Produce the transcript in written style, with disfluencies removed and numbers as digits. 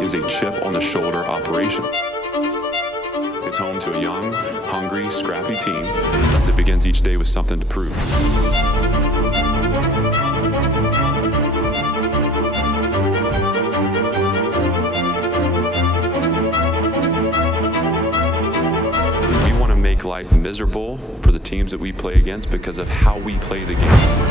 is a chip-on-the-shoulder operation. It's home to a young, hungry, scrappy team that begins each day with something to prove. We want to make life miserable for the teams that we play against because of how we play the game.